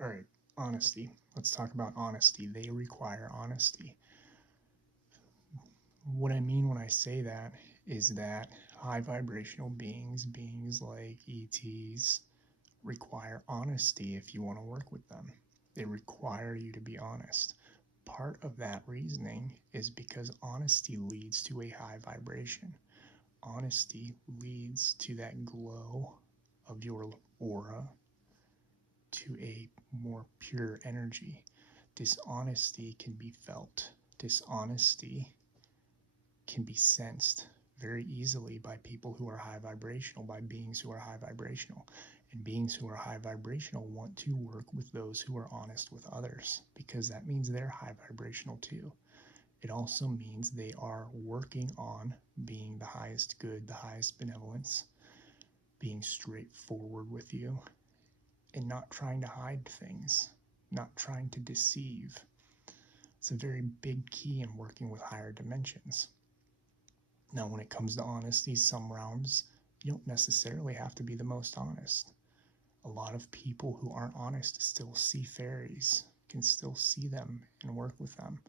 All right, honesty. Let's talk about honesty. They require honesty. What I mean when I say that is that high vibrational beings like ETs, require honesty if you want to work with them. They require you to be honest. Part of that reasoning is because honesty leads to a high vibration. Honesty leads to that glow of your aura, to a more pure energy. Dishonesty can be felt. Dishonesty can be sensed very easily by people who are high vibrational, by beings who are high vibrational. And beings who are high vibrational want to work with those who are honest with others, because that means they're high vibrational too. It also means they are working on being the highest good, the highest benevolence, being straightforward with you, and not trying to hide things, not trying to deceive. It's a very big key in working with higher dimensions. Now, when it comes to honesty, some realms, you don't necessarily have to be the most honest. A lot of people who aren't honest still see fairies, can still see them and work with them.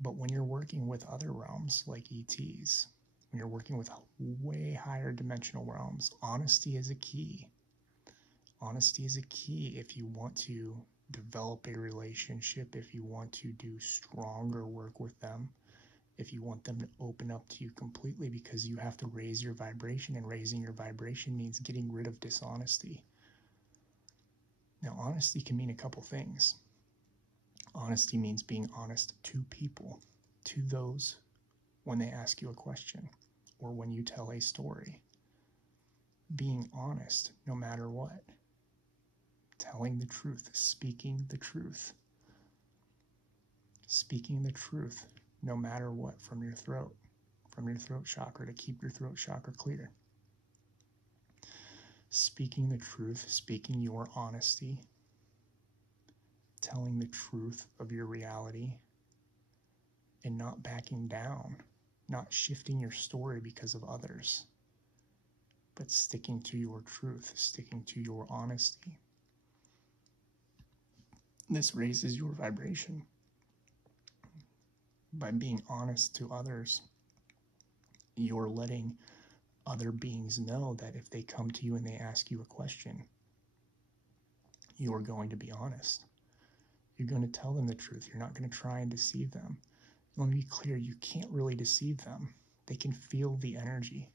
But when you're working with other realms like ETs, when you're working with way higher dimensional realms, honesty is a key. Honesty is a key if you want to develop a relationship, if you want to do stronger work with them, if you want them to open up to you completely, because you have to raise your vibration, and raising your vibration means getting rid of dishonesty. Now, honesty can mean a couple things. Honesty means being honest to people, to those when they ask you a question or when you tell a story. Being honest no matter what. Telling the truth, speaking the truth. Speaking the truth no matter what from your throat chakra, to keep your throat chakra clear. Speaking the truth, speaking your honesty, telling the truth of your reality, and not backing down, not shifting your story because of others, but sticking to your truth, sticking to your honesty. This raises your vibration. By being honest to others, you're letting other beings know that if they come to you and they ask you a question, you're going to be honest. You're going to tell them the truth. You're not going to try and deceive them. Let me be clear, you can't really deceive them. They can feel the energy.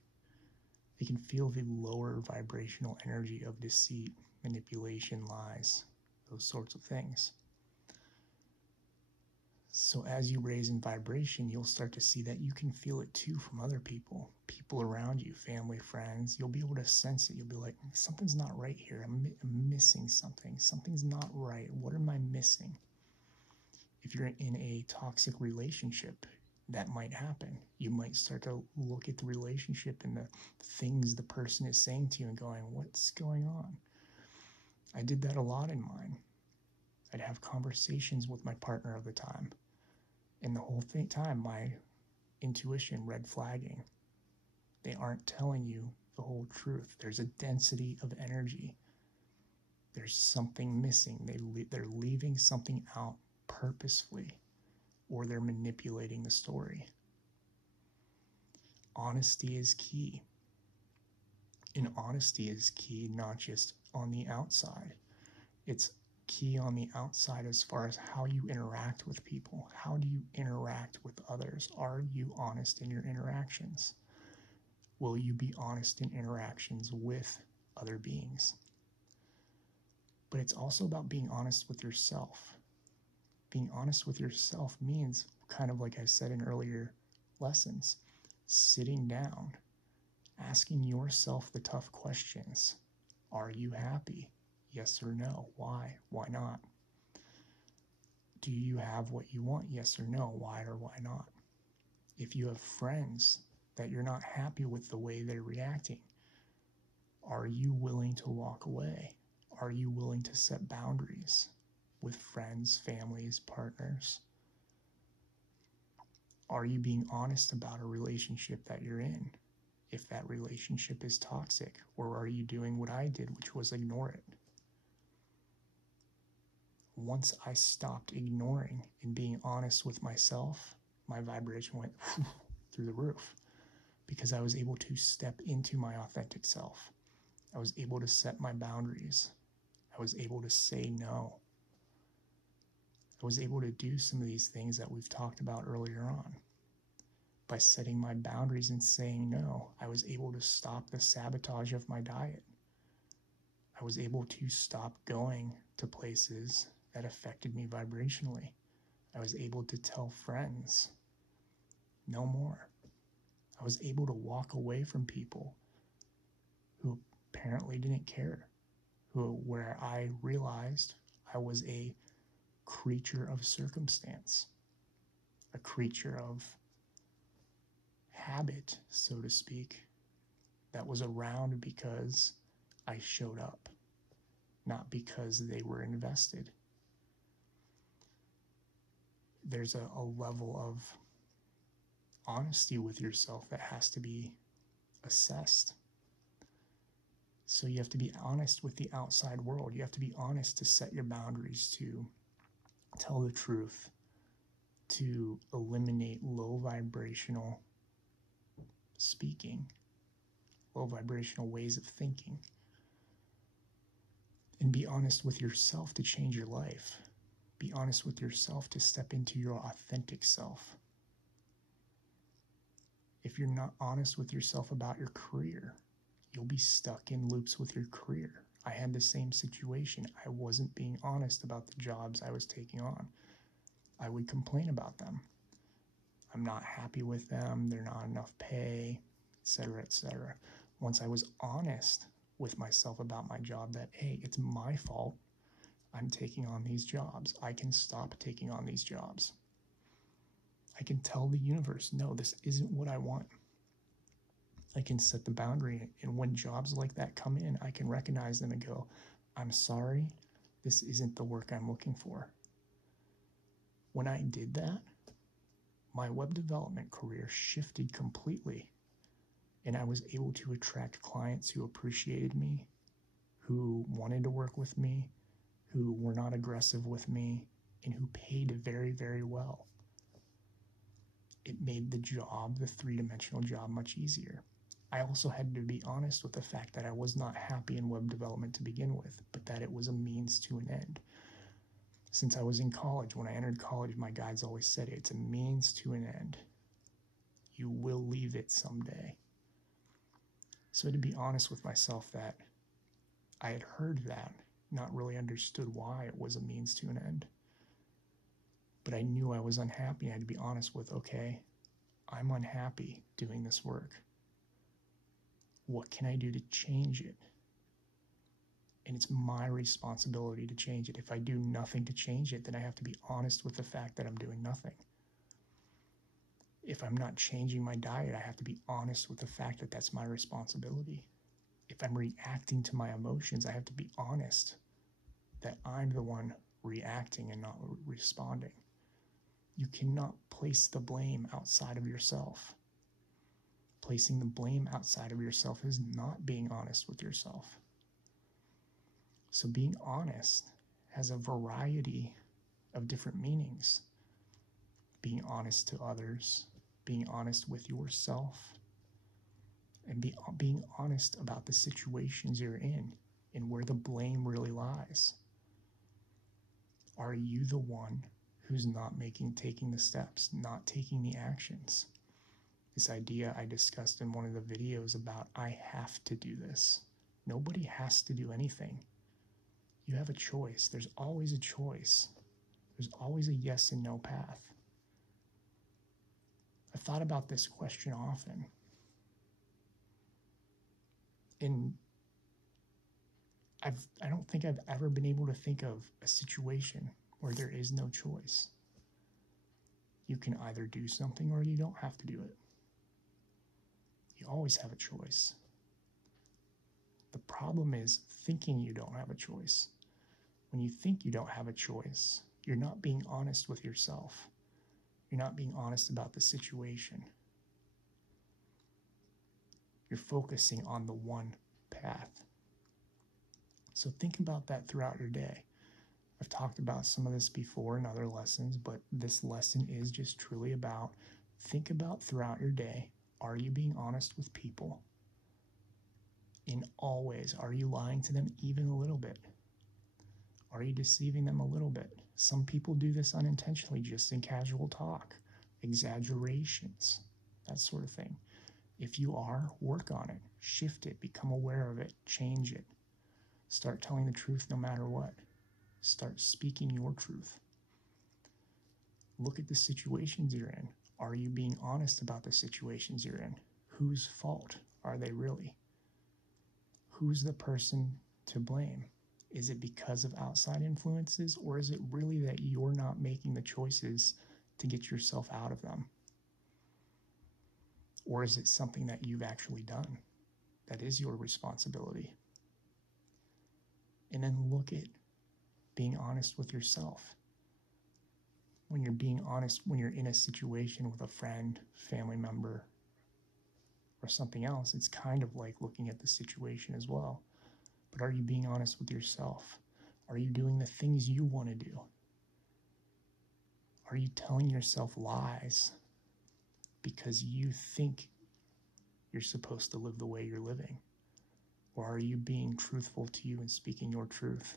They can feel the lower vibrational energy of deceit, manipulation, lies, those sorts of things. So as you raise in vibration, you'll start to see that you can feel it too from other people, people around you, family, friends. You'll be able to sense it. You'll be like, something's not right here. I'm missing something. Something's not right. What am I missing? If you're in a toxic relationship, that might happen. You might start to look at the relationship and the things the person is saying to you and going, what's going on? I did that a lot in mine. I'd have conversations with my partner of the time. And the whole time, my intuition, red flagging. They aren't telling you the whole truth. There's a density of energy. There's something missing. They're leaving something out purposefully, or they're manipulating the story. Honesty is key. And honesty is key not just on the outside. It's key on the outside as far as how you interact with people. How do you interact with others? Are you honest in your interactions? Will you be honest in interactions with other beings? But it's also about being honest with yourself. Being honest with yourself means, kind of like I said in earlier lessons, sitting down, asking yourself the tough questions. Are you happy? Yes or no? Why? Why not? Do you have what you want? Yes or no? Why or why not? If you have friends that you're not happy with the way they're reacting, are you willing to walk away? Are you willing to set boundaries with friends, families, partners? Are you being honest about a relationship that you're in, if that relationship is toxic? Or are you doing what I did, which was ignore it? once I stopped ignoring and being honest with myself, my vibration went through the roof because I was able to step into my authentic self. I was able to set my boundaries. I was able to say no. I was able to do some of these things that we've talked about earlier on. By setting my boundaries and saying no, I was able to stop the sabotage of my diet. I was able to stop going to places that affected me vibrationally. I was able to tell friends, no more. I was able to walk away from people who apparently didn't care, where I realized I was a creature of circumstance, a creature of habit, so to speak, that was around because I showed up, not because they were invested. There's a level of honesty with yourself that has to be assessed. So you have to be honest with the outside world. You have to be honest to set your boundaries, to tell the truth, to eliminate low vibrational speaking, low vibrational ways of thinking, and be honest with yourself to change your life. Be honest with yourself to step into your authentic self. If you're not honest with yourself about your career, you'll be stuck in loops with your career. I had the same situation. I wasn't being honest about the jobs I was taking on. I would complain about them. I'm not happy with them. They're not enough pay, etc., etc. Once I was honest with myself about my job that, hey, it's my fault I'm taking on these jobs. I can stop taking on these jobs. I can tell the universe, no, this isn't what I want. I can set the boundary, and when jobs like that come in, I can recognize them and go, I'm sorry, this isn't the work I'm looking for. When I did that, my web development career shifted completely, and I was able to attract clients who appreciated me, who wanted to work with me, who were not aggressive with me, and who paid very, very well. It made the job, the three-dimensional job, much easier. I also had to be honest with the fact that I was not happy in web development to begin with, but that it was a means to an end. Since I was in college, when I entered college, my guides always said it's a means to an end. You will leave it someday. So I had to be honest with myself that I had heard that, not really understood why it was a means to an end. But I knew I was unhappy. I had to be honest with, okay, I'm unhappy doing this work. What can I do to change it? And it's my responsibility to change it. If I do nothing to change it, then I have to be honest with the fact that I'm doing nothing. If I'm not changing my diet, I have to be honest with the fact that that's my responsibility. If I'm reacting to my emotions, I have to be honest that I'm the one reacting and not responding. You cannot place the blame outside of yourself. Placing the blame outside of yourself is not being honest with yourself. So being honest has a variety of different meanings. Being honest to others, being honest with yourself, and being honest about the situations you're in and where the blame really lies. Are you the one who's not taking the steps, not taking the actions? This idea I discussed in one of the videos about I have to do this. Nobody has to do anything. You have a choice. There's always a choice. There's always a yes and no path. I've thought about this question often. And I don't think I've ever been able to think of a situation where there is no choice. You can either do something or you don't have to do it. You always have a choice. The problem is thinking you don't have a choice. When you think you don't have a choice, you're not being honest with yourself. You're not being honest about the situation. You're focusing on the one path. So think about that throughout your day. I've talked about some of this before in other lessons, but this lesson is just truly about think about throughout your day, are you being honest with people? In all ways, are you lying to them even a little bit? Are you deceiving them a little bit? Some people do this unintentionally, just in casual talk, exaggerations, that sort of thing. If you are, work on it, shift it, become aware of it, change it. Start telling the truth no matter what. Start speaking your truth. Look at the situations you're in. Are you being honest about the situations you're in? Whose fault are they really? Who's the person to blame? Is it because of outside influences, or is it really that you're not making the choices to get yourself out of them? Or is it something that you've actually done that is your responsibility? And then look at being honest with yourself. When you're being honest, when you're in a situation with a friend, family member, or something else, it's kind of like looking at the situation as well. But are you being honest with yourself? Are you doing the things you want to do? Are you telling yourself lies because you think you're supposed to live the way you're living? Or are you being truthful to you and speaking your truth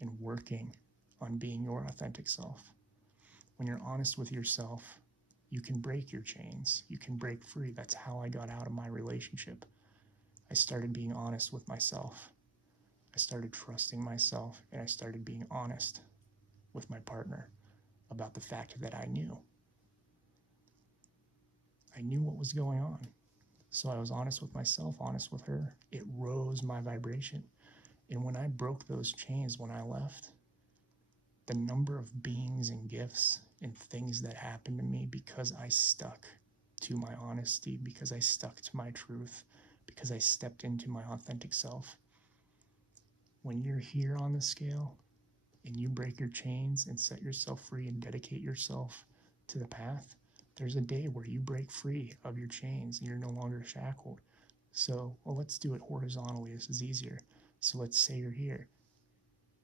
and working on being your authentic self? When you're honest with yourself, you can break your chains. You can break free. That's how I got out of my relationship. I started being honest with myself. I started trusting myself, and I started being honest with my partner about the fact that I knew. I knew what was going on. So I was honest with myself, honest with her. It rose my vibration. And when I broke those chains, when I left, the number of beings and gifts and things that happened to me because I stuck to my honesty, because I stuck to my truth, because I stepped into my authentic self. When you're here on the scale and you break your chains and set yourself free and dedicate yourself to the path, there's a day where you break free of your chains and you're no longer shackled. So, well, let's do it horizontally. This is easier. So let's say you're here.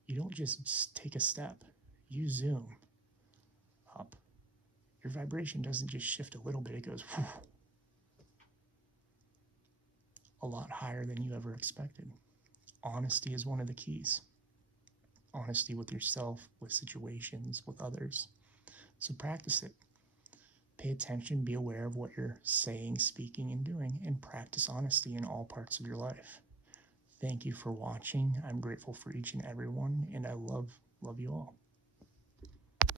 You don't just take a step. You zoom up. Your vibration doesn't just shift a little bit. It goes whew, a lot higher than you ever expected. Honesty is one of the keys. Honesty with yourself, with situations, with others. So practice it. Pay attention, be aware of what you're saying, speaking, and doing, and practice honesty in all parts of your life. Thank you for watching. I'm grateful for each and every one, and I love